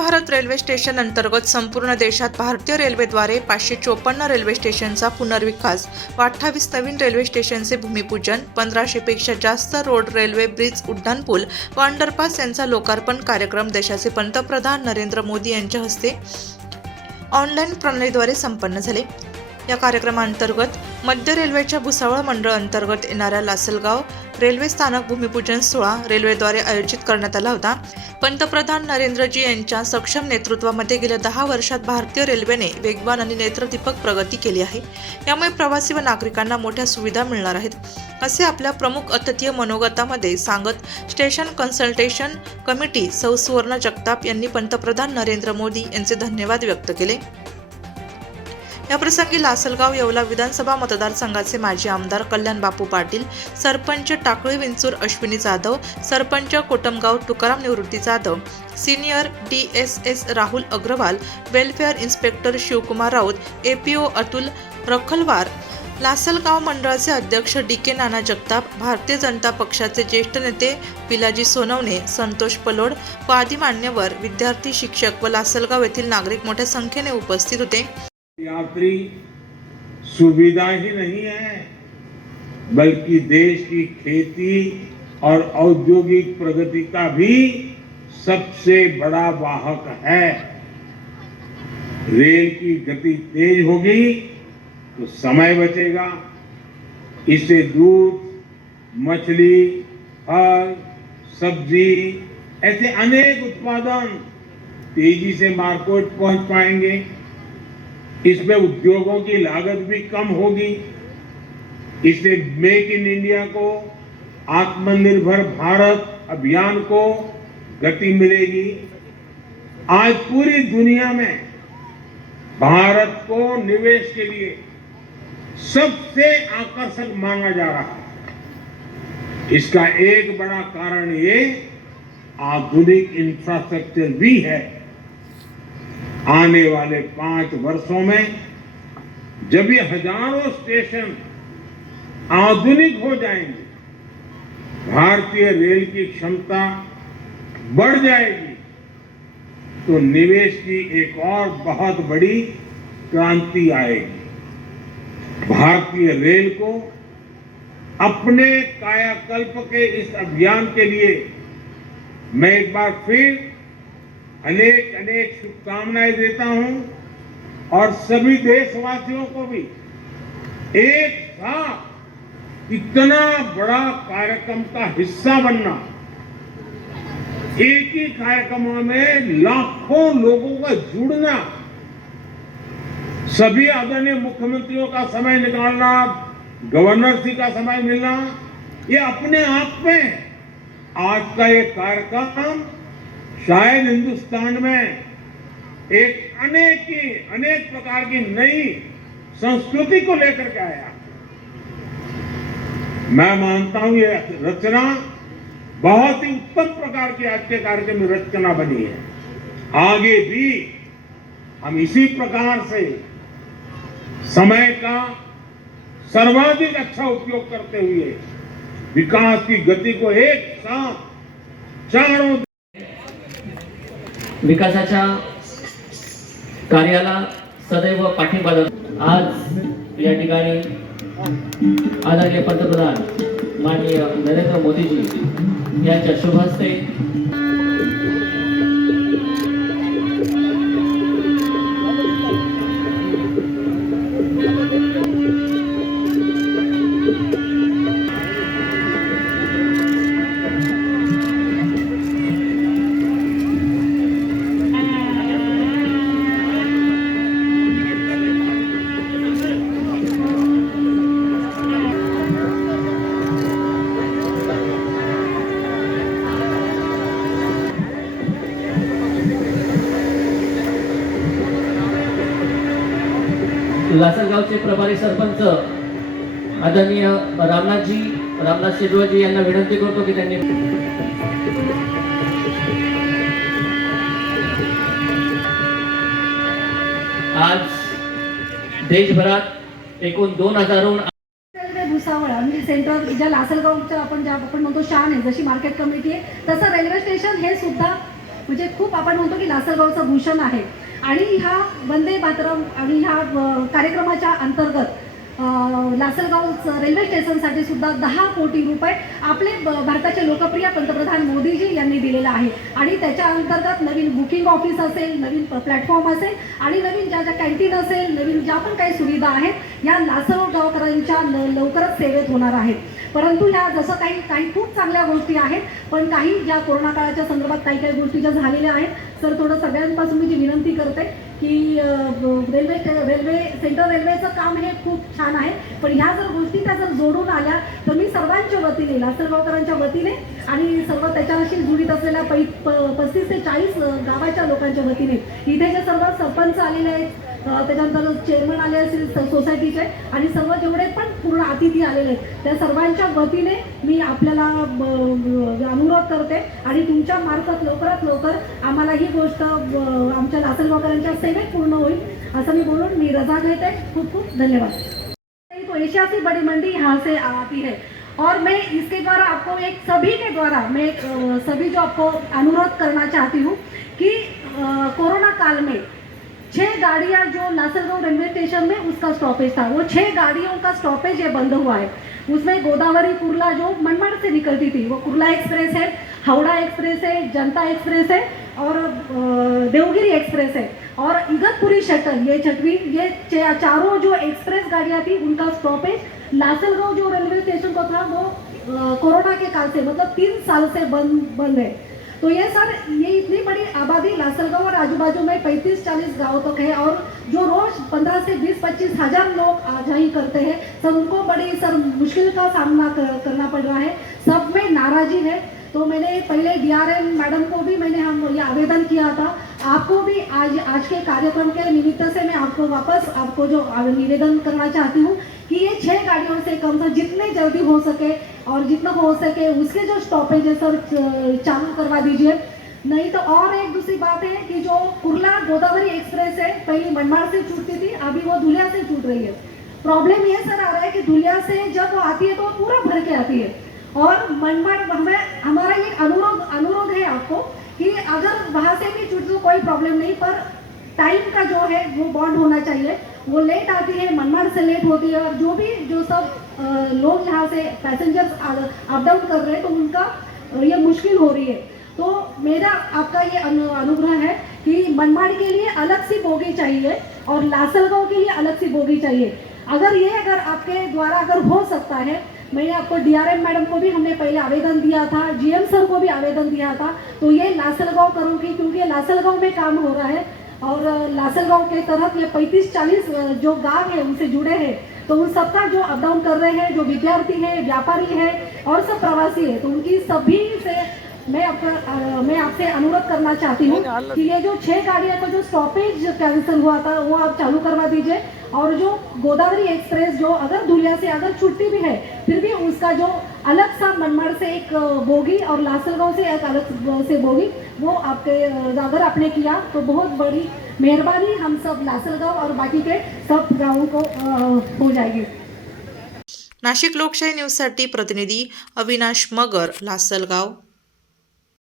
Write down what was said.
Bharat railway station अंतर्गत संपूर्ण देशात भारतीय रेल्वेद्वारे 554 रेल्वे स्टेशनचा पुनर्विकास व 28 नवीन रेल्वे स्टेशनचे भूमिपूजन, 1500 पेक्षा जास्त रोड, रेल्वे ब्रिज, उड्डाणपूल व अंडरपास यांचा लोकार्पण कार्यक्रम देशाचे पंतप्रधान नरेंद्र मोदी यांच्या हस्ते ऑनलाईन प्रणालीद्वारे संपन्न झाले। या कार्यक्रमांतर्गत मध्य रेल्वेच्या भुसावळ मंडळ अंतर्गत येणाऱ्या लासलगाव रेल्वे स्थानक भूमिपूजन सोहळा रेल्वेद्वारे आयोजित करण्यात आला होता। पंतप्रधान नरेंद्रजी यांच्या सक्षम नेतृत्वामध्ये गेल्या 10 वर्षात भारतीय रेल्वेने वेगवान आणि नेत्रदीपक प्रगती केली आहे। यामुळे प्रवासी व नागरिकांना मोठ्या सुविधा मिळणार आहेत, असे आपल्या प्रमुख अतिथीय मनोगतामध्ये सांगत स्टेशन कन्सल्टेशन कमिटी सौ सुवर्ण जगताप यांनी पंतप्रधान नरेंद्र मोदी यांचे धन्यवाद व्यक्त केले। या प्रसंगी लासलगाव येवला विधानसभा मतदारसंघाचे माजी आमदार Kalyan Bapu Patil, sarpanch Takali Vinchur Ashwini Jadhav, sarpanch Kotamgaon Tukaram Nivrutti Jadhav, senior DSS Rahul Agrawal, welfare inspector Shivkumar Raut, APO Atul Rakhalwar, Lasalgaon मंडळाचे अध्यक्ष DK नाना जगताप, भारतीय जनता पक्षाचे ज्येष्ठ नेते पिलाजी सोनवणे, संतोष पलोड व आदी मान्यवर, विद्यार्थी, शिक्षक व लासलगाव येथील नागरिक मोठ्या संख्येने उपस्थित होते। यात्री सुविधा ही नहीं है, बल्कि देश की खेती और औद्योगिक प्रगति का भी सबसे बड़ा वाहक है। रेल की गति तेज होगी तो समय बचेगा, इससे दूध, मछली, फल, सब्जी ऐसे अनेक उत्पादन तेजी से मार्केट पहुंच पाएंगे। इसमें उद्योगों की लागत भी कम होगी। इससे मेक इन इंडिया को, आत्मनिर्भर भारत अभियान को गति मिलेगी। आज पूरी दुनिया में भारत को निवेश के लिए सबसे आकर्षक माना जा रहा है। इसका एक बड़ा कारण ये आधुनिक इंफ्रास्ट्रक्चर भी है। आने वाले 5 वर्षों में जब ये हजारों स्टेशन आधुनिक हो जाएंगे, भारतीय रेल की क्षमता बढ़ जाएगी, तो निवेश की एक और बहुत बड़ी क्रांति आएगी। भारतीय रेल को अपने कायाकल्प के इस अभियान के लिए मैं एक बार फिर अनेक अनेक शुभकामनाएं देता हूं और सभी देशवासियों को भी एक साथ इतना बड़ा कार्यक्रम का हिस्सा बनना, एक ही कार्यक्रम में लाखों लोगों का जुड़ना, सभी आदरणीय मुख्यमंत्रियों का समय निकालना, गवर्नर जी का समय मिलना, ये अपने आप में आज का ये कार्यक्रम शायद हिंदुस्तान में एक अनेक प्रकार की नई संस्कृति को लेकर के आया। मैं मानता हूं ये रचना बहुत ही उत्तम प्रकार की आज के कार्यक्रम में रचना बनी है। आगे भी हम इसी प्रकार से समय का सर्वाधिक अच्छा उपयोग करते हुए विकास की गति को एक साथ चारों विकासाच्या कार्याला सदैव पाठिंबा देतो। आज या ठिकाणी आदरणीय पंतप्रधान माननीय नरेंद्र मोदीजी यांच्या शुभ हस्ते लासलगावचे प्रभारी सरपंच आदरणीय रामनाथ शेजवळजी यांना विनंती करतो की त्यांनी आज देशभरात एकूण 2000 भुसावळ म्हणजे सेंट्रल ज्या लासलगावचं आपण म्हणतो शान आहे, जशी मार्केट कमिटी आहे, तसं रेल्वे स्टेशन हे सुद्धा म्हणजे खूप आपण म्हणतो की लासलगावचं भूषण आहे. आणि ह्या वंदे मातरम आणि ह्या कार्यक्रमाच्या अंतर्गत लासलगाव रेल्वे स्टेशनसाठी सुद्धा 10 कोटी रुपये आपले भारताचे लोकप्रिय पंतप्रधान मोदीजी यांनी दिलेला आहे. आणि त्याच्या अंतर्गत नवीन बुकिंग ऑफिस असेल, नवीन प्लॅटफॉर्म असेल आणि नवीन ज्या कॅन्टीन असेल, नवीन ज्या पण काही सुविधा आहेत या लासलगाव गावकऱ्यांच्या लवकरच सेवेत होणार आहेत. परंतु ह्या जसं काही खूप चांगल्या गोष्टी आहेत, पण काही ज्या कोरोना काळाच्या संदर्भात काही गोष्टी ज्या झालेल्या आहेत, सर थोडं सगळ्यांपासून मी जी विनंती करते की रेल्वे सेंट्रल रेल्वेचं काम हे खूप छान आहे, पण ह्या जर गोष्टी त्या जर जोडून आल्या तर मी सर्वांच्या वतीने, लासलगावकरांच्या वतीने आणि सर्व त्याच्याशी जुळीत असलेल्या 35 ते 40 गावाच्या लोकांच्या वतीने, इथे जे सर्व सरपंच आलेले आहेत, त्याच्यानंतर चेअरमन आले असतील सोसायटीचे आणि सर्व जेवढे पण पूर्ण अतिथी आलेले आहेत, त्या सर्वांच्या वतीने मी आपल्याला अनुरोध करते आणि तुमच्या मार्फत लवकरात लवकर आम्हाला ही गोष्ट आमच्या लासलगावकरांच्या सेवेत पूर्ण होईल असं मी बोलून मी रजा घेते. खूप खूप धन्यवाद. तो एशिया की बड़ी मंडी यहाँ से आती है और मैं इसके द्वारा आपको एक सभी के द्वारा मैं सभी जो आपको अनुरोध करना चाहती हूँ कि कोरोना काल में 6 गाड़ियाँ जो लासलगाव रेलवे स्टेशन में उसका स्टॉपेज था, वो 6 गाड़ियों का स्टॉपेज ये बंद हुआ है. उसमें गोदावरी कुर्ला जो मनमाड़ से निकलती थी वो कुर्ला एक्सप्रेस है, हावड़ा एक्सप्रेस है, जनता एक्सप्रेस है और देवगिरी एक्सप्रेस है और इगतपुरी शटल ये छठवीं, ये चारों जो एक्सप्रेस गाड़ियाँ थी उनका स्टॉपेज लासलगाव जो रेलवे स्टेशन को था वो कोरोना के काल से मतलब 3 साल से बंद है. तो ये सर ये इतनी बड़ी आबादी लासलगाव और आजू बाजू में 35-40 गाँव तक है और जो रोज 15 से 20-25 हज़ार लोग आजाही करते हैं सर, उनको बड़ी सर मुश्किल का सामना करना पड़ रहा है. सब में नाराजी है. तो मैंने पहले DRM मैडम को भी मैंने ये आवेदन किया था. आपको भी आज के कार्यक्रम के निमित्त से मैं आपको वापस आपको जो निवेदन करना चाहती हूँ कि ये 6 गाड़ियों से कम से जितने जल्दी हो सके और जितना हो सके उसके जो स्टॉपेज है सर चालू करवा दीजिए. नहीं तो और एक दूसरी बात है कि जो कुर्ला गोदावरी एक्सप्रेस है पहले मनमाड़ से छूटती थी, अभी वो धुलिया से छूट रही है. प्रॉब्लम ये सर आ रहा है कि धुलिया से जब वो आती है तो पूरा भर के आती है और मनमाड़ हमें हमारा ये अनुरोध है आपको कि अगर वहाँ से भी छूट तो कोई प्रॉब्लम नहीं, पर टाइम का जो है वो बॉन्ड होना चाहिए. वो लेट आती है, मनमाड़ से लेट होती है और जो सब लोग यहाँ से पैसेंजर्स अप डाउन कर रहे हैं तो उनका ये मुश्किल हो रही है. तो मेरा आपका ये अनुग्रह है कि मनमाड़ के लिए अलग सी बोगी चाहिए और लासलगाव के लिए अलग सी बोगी चाहिए. अगर आपके द्वारा अगर हो सकता है, मैंने आपको DRM मैडम को भी हमने पहले आवेदन दिया था, GM सर को भी आवेदन दिया था, तो ये लासलगाव करूँगी क्योंकि लासलगाव में काम हो रहा है और लासलगाव के तरफ ये 35-40 जो गांव है उनसे जुड़े हैं, तो उन सबका जो अप डाउन कर रहे हैं, जो विद्यार्थी है, व्यापारी है और सब प्रवासी है, तो उनकी सभी से मैं आपसे अनुरोध करना चाहती हूँ कि ये जो 6 गाड़ियों का जो स्टॉपेज कैंसिल हुआ था वो आप चालू करवा दीजिए और जो गोदावरी एक्सप्रेस जो अगर धुलिया से अगर छुट्टी भी है फिर भी उसका जो अलग सा मनमाड़ से एक बोगी और लासलगाव से एक अलग से बोगी वो आपके अगर आपने किया तो बहुत बड़ी मेहरबानी हम सब लासलगाव और बाकी के सब गाँवों को हो जाएगी. नाशिक लोकशाही न्यूजसाठी प्रतिनिधी अविनाश मगर, लासलगाव.